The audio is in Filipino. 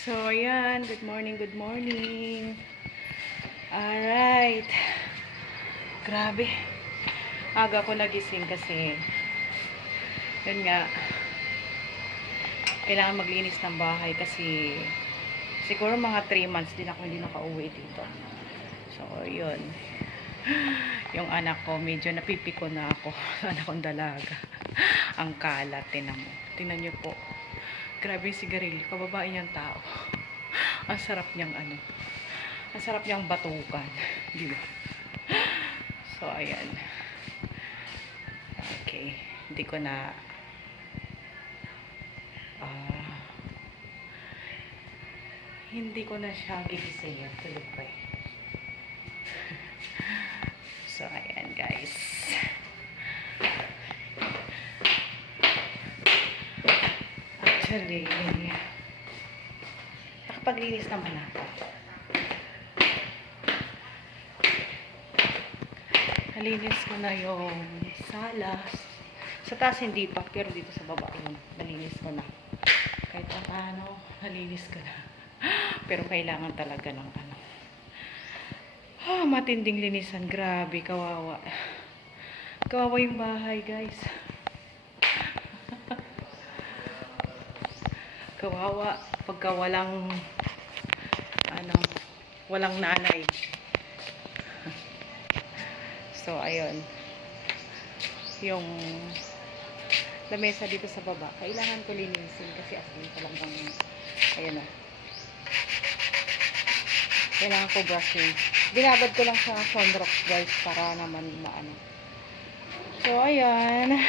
So, ayan. Good morning, good morning. Alright. Grabe. Aga ko nagising kasi yun nga, kailangan maglinis ng bahay kasi siguro mga 3 months din ako hindi nakauwi dito. So, yun. Yung anak ko, medyo napipiko na ako sa anak kong dalaga. Ang kalat, tinan mo. Tinan nyo po. Grabe yung sigarilyo, kababae niyang tao. Ang sarap niyang ang sarap niyang batukan. Di ba? So, ayan. Okay. Hindi ko na hindi ko na siya gigising. Tulog pa eh. So, ayan guys. Actually, nakapaglinis naman ako. Nalinis ko na yung salas. Sa taas hindi pa, pero dito sa baba yun. Nalinis ko na. Kahit paano, nalinis ko na. Pero kailangan talaga ng matinding linisan. Grabe, kawawa. Kawawa yung bahay, guys. Kawawa pagka walang walang nanay. So, ayun. Yung lamesa dito sa baba, kailangan ko linisin kasi asin talagang ayun na. Kailangan ko brushing. Binabad ko lang sa Sunrox guys para naman So, ayan.